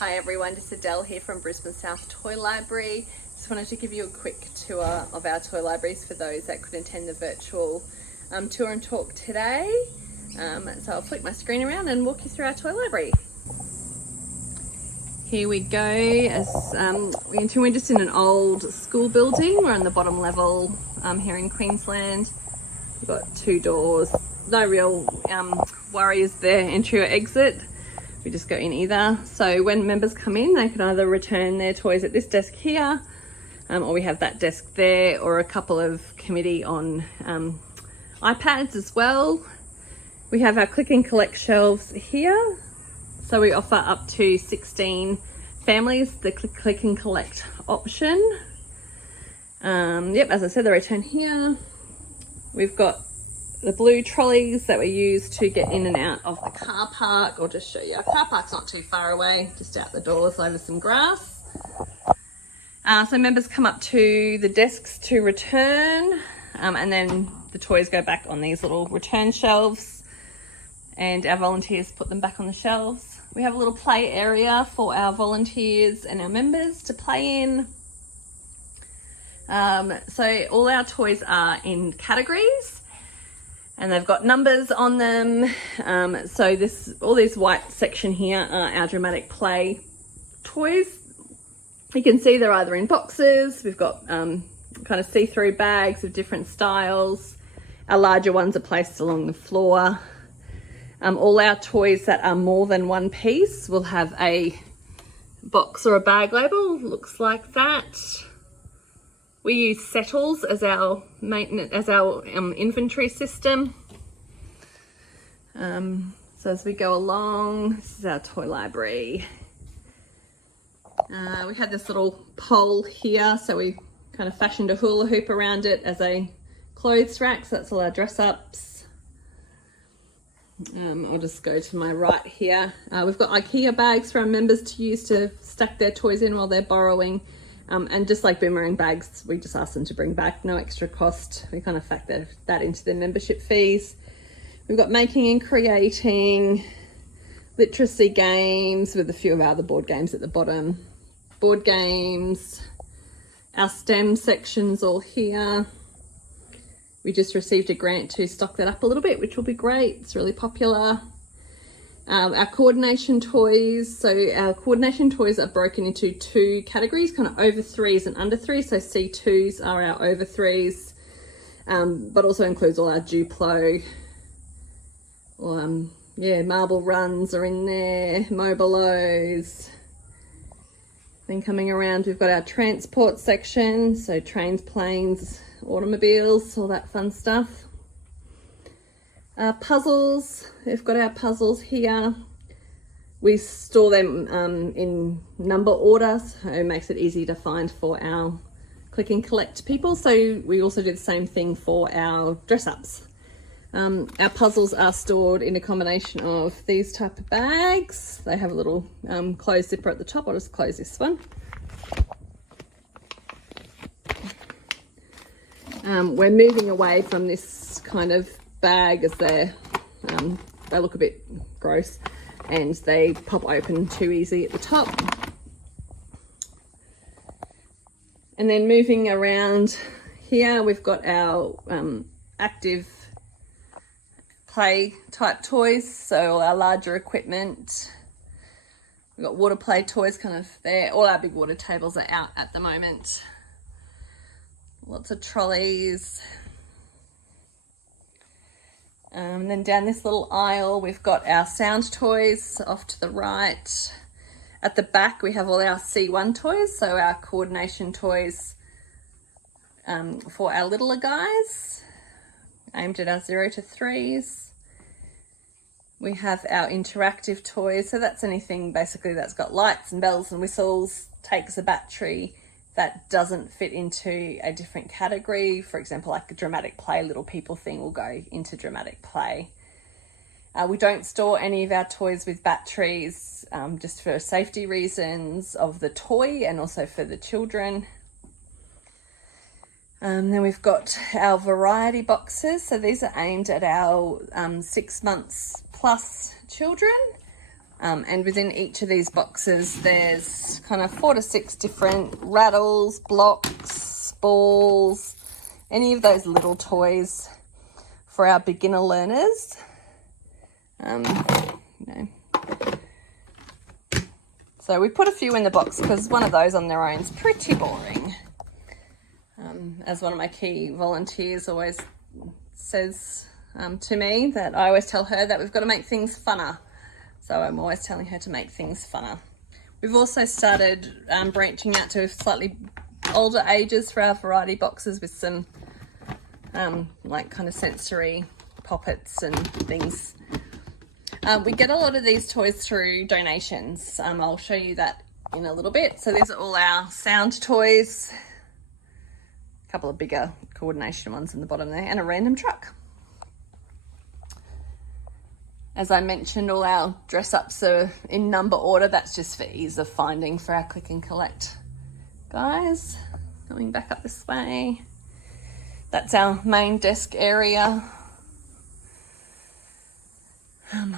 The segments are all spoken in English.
Hi everyone, just Adele here from Brisbane South Toy Library. Just wanted to give you a quick tour of our toy libraries for those that could attend the virtual tour and talk today. So I'll flick my screen around and walk you through our toy library. Here we go. We're just in an old school building. We're on the bottom level here in Queensland. We've got two doors. No real worries there, entry or exit. We just go in either. So when members come in, they can either return their toys at this desk here, or we have that desk there, or a couple of committee on iPads as well. We have our click and collect shelves here. So we offer up to 16 families the click and collect option. As I said, the return here. We've got the blue trolleys that we use to get in and out of the car park. I'll just show you. Our car park's not too far away, just out the doors over some grass. So members come up to the desks to return, and then the toys go back on these little return shelves, and our volunteers put them back on the shelves. We have a little play area for our volunteers and our members to play in. So all our toys are in categories, and they've got numbers on them. So all these white section here are our dramatic play toys. You can see they're either in boxes. We've got kind of see-through bags of different styles. Our larger ones are placed along the floor. All our toys that are more than one piece will have a box or a bag label. Looks like that. We use settles as our maintenance, as our inventory system. So as we go along, this is our toy library. We had this little pole here, so we kind of fashioned a hula hoop around it as a clothes rack. So that's all our dress ups. I'll just go to my right here. We've got IKEA bags for our members to use to stack their toys in while they're borrowing. And just like boomerang bags, we just ask them to bring back, no extra cost. We kind of factor that into their membership fees. We've got making and creating, literacy games with a few of our other board games at the bottom. Board games, our STEM sections all here. We just received a grant to stock that up a little bit, which will be great. It's really popular. Our coordination toys. So our coordination toys are broken into two categories, kind of over 3s and under 3s. So C2s are our over 3s, but also includes all our Duplo. Marble runs are in there, Mobilos. Then coming around, we've got our transport section. So trains, planes, automobiles, all that fun stuff. Puzzles, we've got our puzzles here. We store them in number order, so it makes it easy to find for our click and collect people. So we also do the same thing for our dress ups. Our puzzles are stored in a combination of these type of bags. They have a little closed zipper at the top. I'll just close this one. We're moving away from this kind of bag as they look a bit gross and they pop open too easy at the top. And then moving around here, we've got our active play type toys, so our larger equipment. We've got water play toys kind of there. All our big water tables are out at the moment. Lots of trolleys. And then down this little aisle, we've got our sound toys off to the right. At the back, we have all our C1 toys, so our coordination toys for our littler guys, aimed at our 0 to 3s. We have our interactive toys, so that's anything basically that's got lights and bells and whistles, takes a battery, that doesn't fit into a different category. For example, like a dramatic play, little people thing will go into dramatic play. We don't store any of our toys with batteries, just for safety reasons of the toy and also for the children. Then we've got our variety boxes. So these are aimed at our 6 months plus children. And within each of these boxes, there's kind of 4 to 6 different rattles, blocks, balls, any of those little toys for our beginner learners. So we put a few in the box because one of those on their own is pretty boring. As one of my key volunteers always says to me, that I always tell her that we've got to make things funner. So I'm always telling her to make things funner. We've also started branching out to slightly older ages for our variety boxes with some like kind of sensory poppets and things. We get a lot of these toys through donations. I'll show you that in a little bit. So these are all our sound toys, a couple of bigger coordination ones in the bottom there, and a random truck. As I mentioned, all our dress ups are in number order. That's just for ease of finding for our click and collect guys. Going back up this way. That's our main desk area.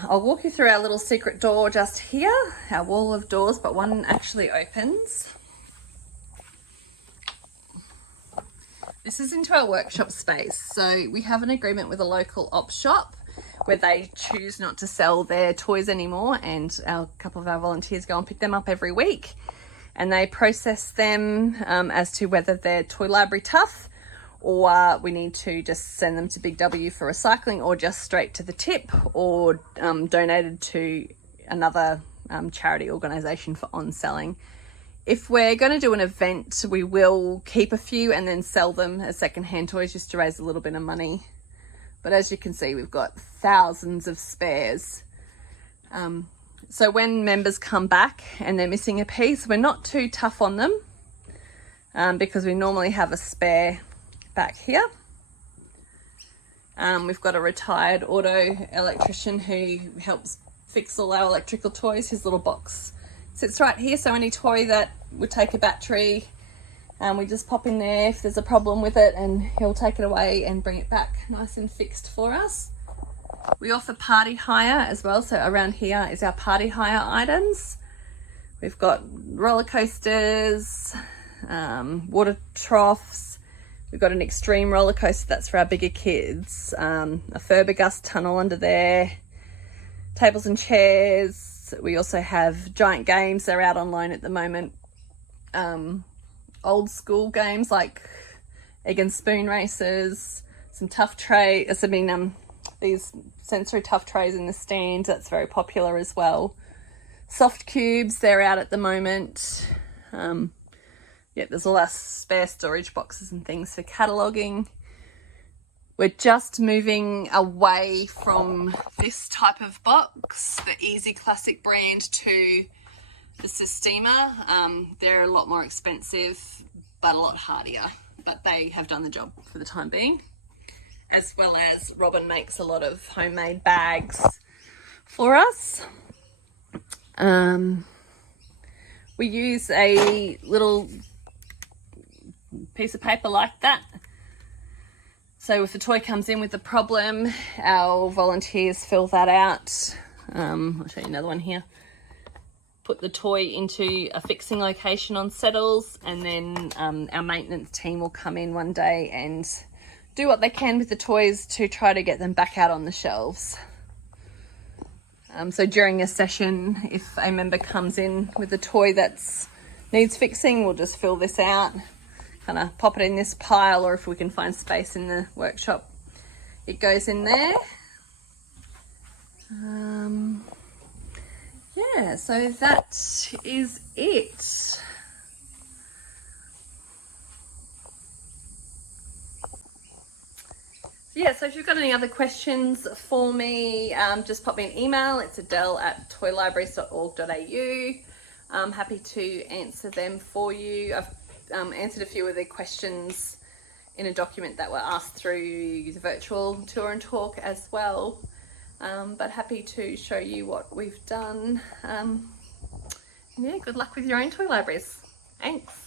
I'll walk you through our little secret door just here, our wall of doors, but one actually opens. This is into our workshop space. So we have an agreement with a local op shop where they choose not to sell their toys anymore, and a couple of our volunteers go and pick them up every week, and they process them as to whether they're toy library tough, or we need to just send them to Big W for recycling, or just straight to the tip, or donated to another charity organisation for on-selling. If we're going to do an event, we will keep a few and then sell them as second-hand toys just to raise a little bit of money. But as you can see, we've got thousands of spares. So when members come back and they're missing a piece, we're not too tough on them because we normally have a spare back here. We've got a retired auto electrician who helps fix all our electrical toys. His little box sits right here, so any toy that would take a battery, we just pop in there if there's a problem with it, and he'll take it away and bring it back nice and fixed for us. We offer party hire as well, so around here is our party hire items. We've got roller coasters, water troughs. We've got an extreme roller coaster that's for our bigger kids, a Furbergust tunnel under there, tables and chairs. We also have giant games. They're out on loan at the moment. Old school games like egg and spoon races, some tough trays, these sensory tough trays in the stand, that's very popular as well. Soft cubes, they're out at the moment. There's all our spare storage boxes and things for cataloguing. We're just moving away from this type of box, the Easy Classic brand, to the Sistema. They're a lot more expensive, but a lot hardier, but they have done the job for the time being. As well as Robin makes a lot of homemade bags for us. We use a little piece of paper like that. So if the toy comes in with a problem, our volunteers fill that out. I'll show you another one here. Put the toy into a fixing location on settles, and then our maintenance team will come in one day and do what they can with the toys to try to get them back out on the shelves. So during a session, if a member comes in with a toy that needs fixing, we'll just fill this out, kind of pop it in this pile, or if we can find space in the workshop, it goes in there. Yeah, so that is it. Yeah, so if you've got any other questions for me, just pop me an email. It's adele@toylibraries.org.au. I'm happy to answer them for you. I've answered a few of the questions in a document that were asked through the virtual tour and talk as well. But happy to show you what we've done. Yeah, good luck with your own toy libraries. Thanks.